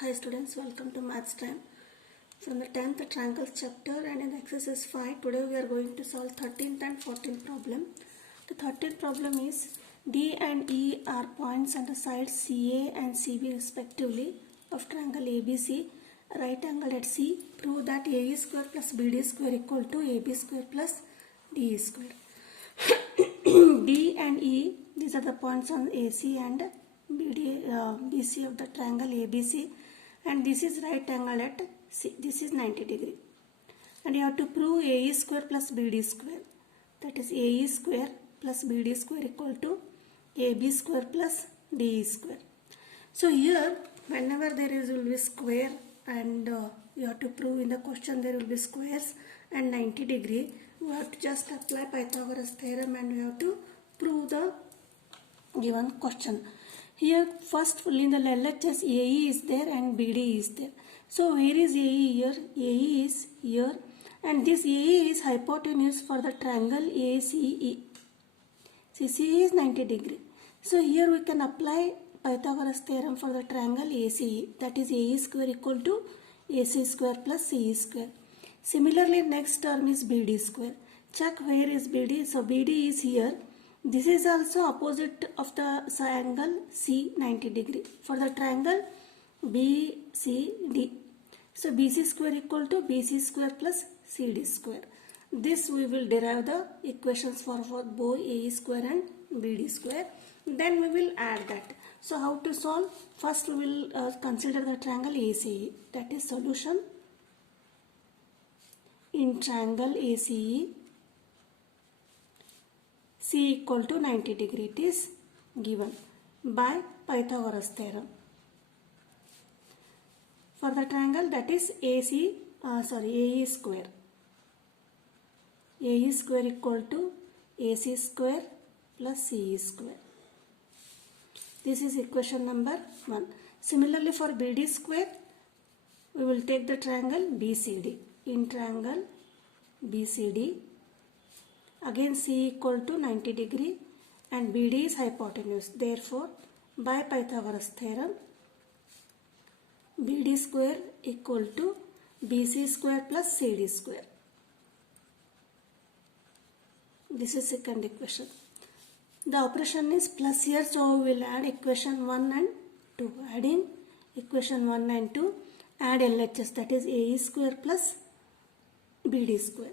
Hi students, welcome to Maths Time. From the 10th Triangles chapter and in exercise 5, today we are going to solve 13th and 14th problem. The 13th problem is D and E are points on the sides CA and CB respectively of triangle ABC, right angle at C. Prove that AE square plus BD square equal to AB square plus DE square. D and E, these are the points on AC and BC of the triangle ABC, and this is right angle at C. This is 90 degree, and you have to prove AE square plus BD square, that is AE square plus BD square equal to AB square plus DE square. So here whenever there will be square and you have to prove in the question there will be squares and 90 degree, you have to just apply Pythagoras theorem and you have to prove the given question. Here first in the LHS AE is there and BD is there. So where is AE here? AE is here, and this AE is hypotenuse for the triangle ACE. CCE is 90 degree. So here we can apply Pythagoras theorem for the triangle ACE, that is AE square equal to AC square plus CE square. Similarly next term is BD square. Check where is BD. So BD is here. This is also opposite of the angle C 90 degree for the triangle BCD. So BC square equal to BC square plus CD square. This we will derive the equations for both AE square and BD square. Then we will add that. So how to solve? First we will consider the triangle ACE, that is solution in triangle ACE. C equal to 90 degree, it is given by Pythagoras theorem. For the triangle, that is AE square. AE square equal to AC square plus CE square. This is equation number 1. Similarly for BD square, we will take the triangle BCD. In triangle BCD, again C equal to 90 degree and BD is hypotenuse. Therefore, by Pythagoras theorem, BD square equal to BC square plus CD square. This is second equation. The operation is plus here, so we will add equation 1 and 2. Adding equation 1 and 2, add LHS, that is AE square plus BD square.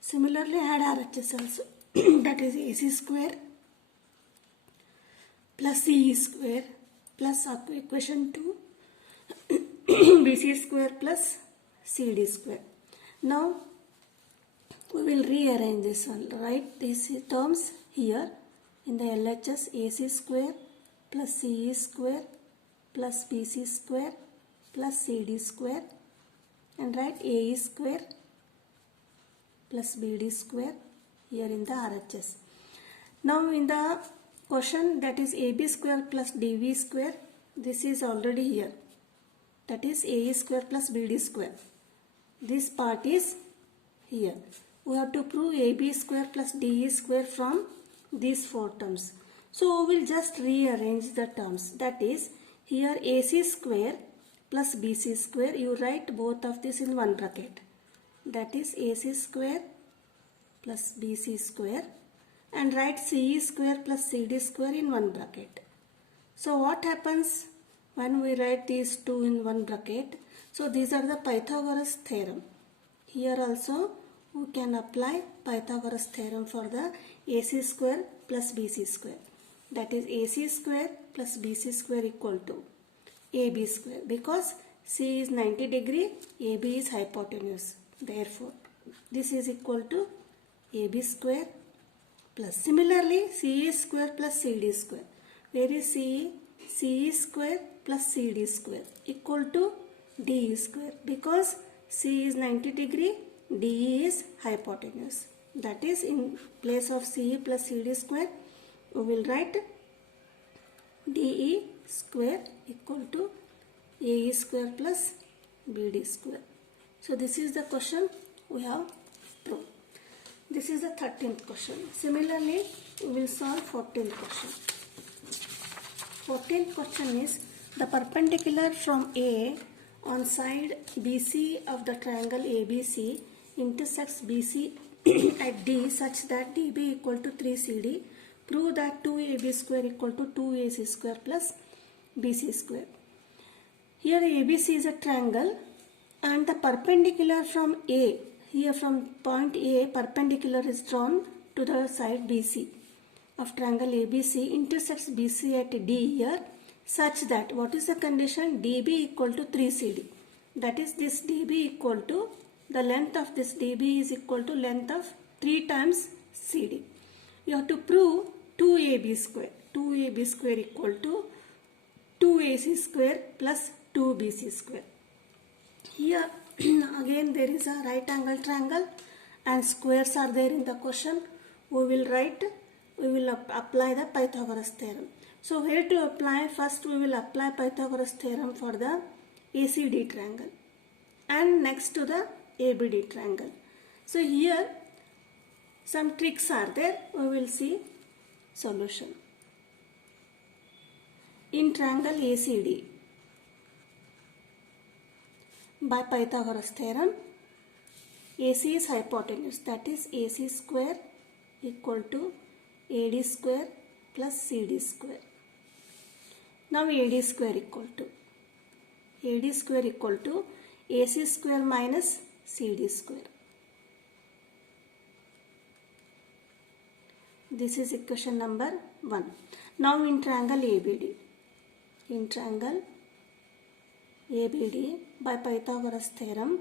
Similarly, add RHS also, that is AC square plus CE square plus equation 2 BC square plus CD square. Now we will rearrange this one, write these terms here in the LHS AC square plus CE square plus BC square plus CD square, and write AE square plus BD square here in the RHS. Now in the question, that is AB square plus DB square, this is already here, that is AE square plus BD square. This part is here. We have to prove AB square plus DE square from these four terms. So we will just rearrange the terms, that is here AC square plus BC square, you write both of this in one bracket, that is AC square plus BC square, and write CE square plus CD square in one bracket. So what happens when we write these two in one bracket? So these are the Pythagoras theorem. Here also we can apply Pythagoras theorem for the AC square plus BC square, that is AC square plus BC square equal to AB square, because C is 90 degree, AB is hypotenuse. Therefore, this is equal to AB square plus, similarly CE square plus CD square. Where is CE? CE square plus CD square equal to DE square, because C is 90 degree, DE is hypotenuse. That is, in place of CE plus CD square, we will write DE square equal to AE square plus BD square. So this is the question we have proved. This is the 13th question. Similarly, we will solve 14th question. 14th question is the perpendicular from A on side BC of the triangle ABC intersects BC at D such that DB equal to 3CD. Prove that 2AB square equal to 2AC square plus BC square. Here ABC is a triangle and the perpendicular from A, here from point A, perpendicular is drawn to the side BC of triangle ABC intersects BC at D here such that, what is the condition? DB equal to 3CD. That is, this DB equal to, the length of this DB is equal to length of 3 times CD. You have to prove 2AB square. 2AB square equal to 2AC square plus 2BC square. Here again there is a right angle triangle and squares are there in the question. We will apply the Pythagoras theorem. So where to apply? First we will apply Pythagoras theorem for the ACD triangle and next to the ABD triangle. So here some tricks are there. We will see solution. In triangle ACD, by Pythagoras theorem, AC is hypotenuse, that is AC square equal to AD square plus CD square. Now AD square equal to AC square minus CD square. This is equation number 1. Now in triangle ABD, by Pythagoras theorem,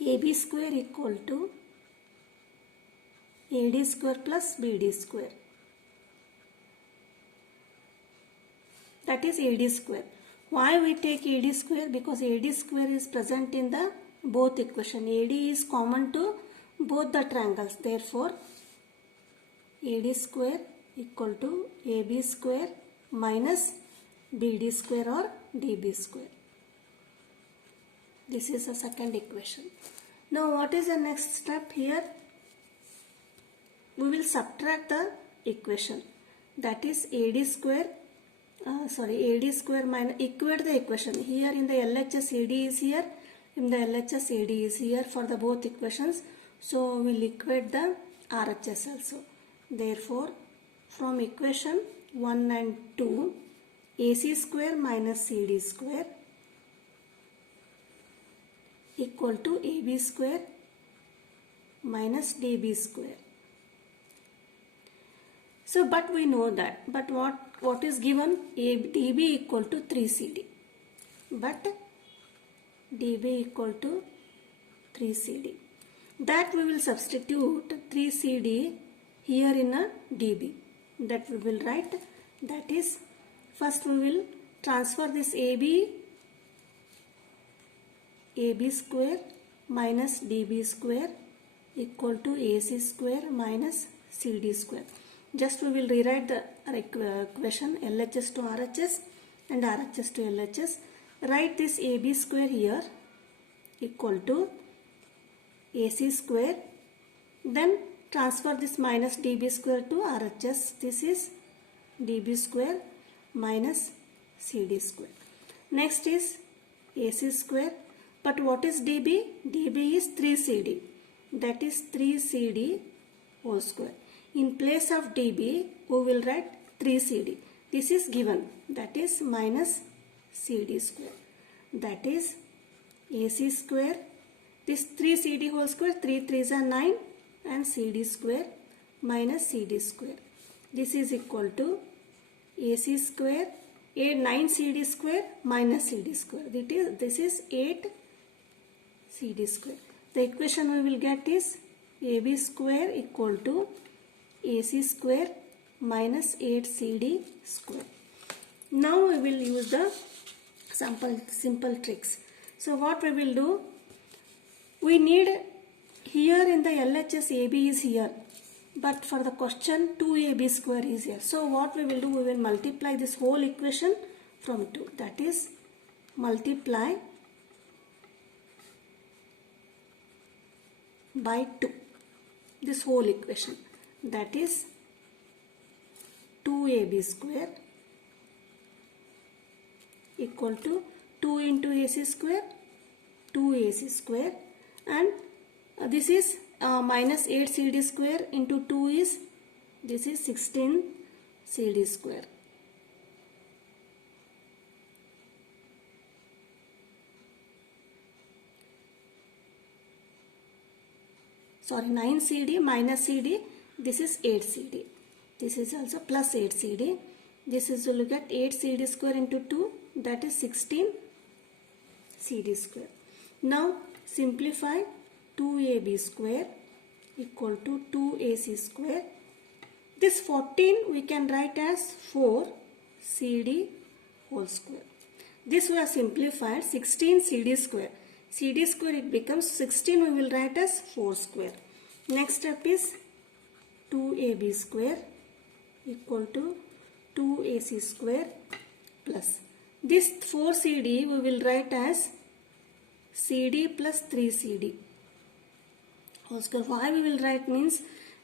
AB square equal to AD square plus BD square. That is AD square. Why we take AD square? Because AD square is present in the both equation. AD is common to both the triangles. Therefore, AD square equal to AB square minus BD square or DB square. This is the second equation. Now what is the next step here? We will subtract the equation. That is AD square minus, equate the equation. Here in the LHS AD is here, in the LHS AD is here for the both equations. So we will equate the RHS also. Therefore, from equation 1 and 2, AC square minus CD square equal to AB square minus DB square. So, but we know that, but what is given? DB equal to 3CD. But DB equal to 3CD. That we will substitute 3CD here in a DB. That we will write. That is, first we will transfer this AB square minus DB square equal to AC square minus CD square. Just we will rewrite the equation LHS to RHS and RHS to LHS. Write this AB square here equal to AC square. Then transfer this minus DB square to RHS. This is DB square minus CD square. Next is AC square. But what is DB? DB is 3CD. That is 3CD whole square. In place of DB, we will write 3CD. This is given. That is minus CD square. That is AC square. This 3CD whole square, 3 3s are 9 and CD square minus CD square. This is equal to AC square, 9 CD square minus CD square. This is 8 CD square. The equation we will get is AB square equal to AC square minus 8 CD square. Now we will use the simple tricks. So what we will do? We need here in the LHS AB is here. But for the question 2AB square is here. So what we will do? We will multiply this whole equation from 2. That is multiply by 2. This whole equation. That is 2AB square equal to 2 into AC square, 2AC square, and this is minus 8 CD square into 2 is, this is 16 CD square. Sorry, 9 CD minus CD, this is 8 CD. This is also plus 8 CD. This is, look at 8 CD square into 2, that is 16 CD square. Now simplify 2AB square equal to 2AC square. This 14 we can write as 4 CD whole square. This we have simplified 16 CD square. CD square it becomes 16, we will write as 4 square. Next step is 2AB square equal to 2AC square plus this 4 CD we will write as CD plus 3 CD whole square. Why we will write means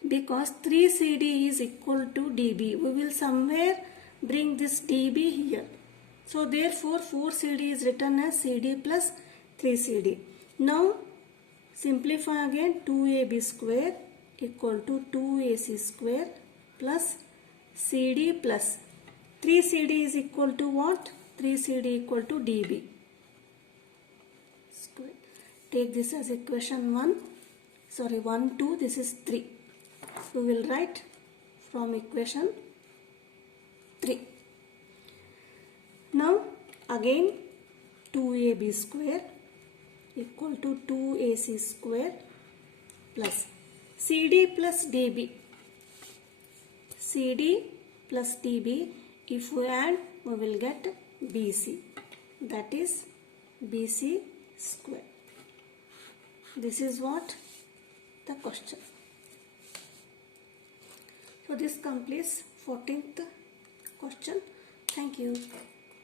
because 3 CD is equal to DB. We will somewhere bring this DB here. So therefore 4 CD is written as CD plus 3 CD. Now simplify again 2AB square equal to 2AC square plus CD plus 3 CD is equal to what? 3 CD equal to DB square. Take this as equation 1. Sorry, 1, 2, this is 3. We will write from equation 3. Now again 2AB square equal to 2AC square plus CD plus DB. CD plus DB, if we add, we will get BC. That is BC square. This is what the question. So this completes 14th question. Thank you.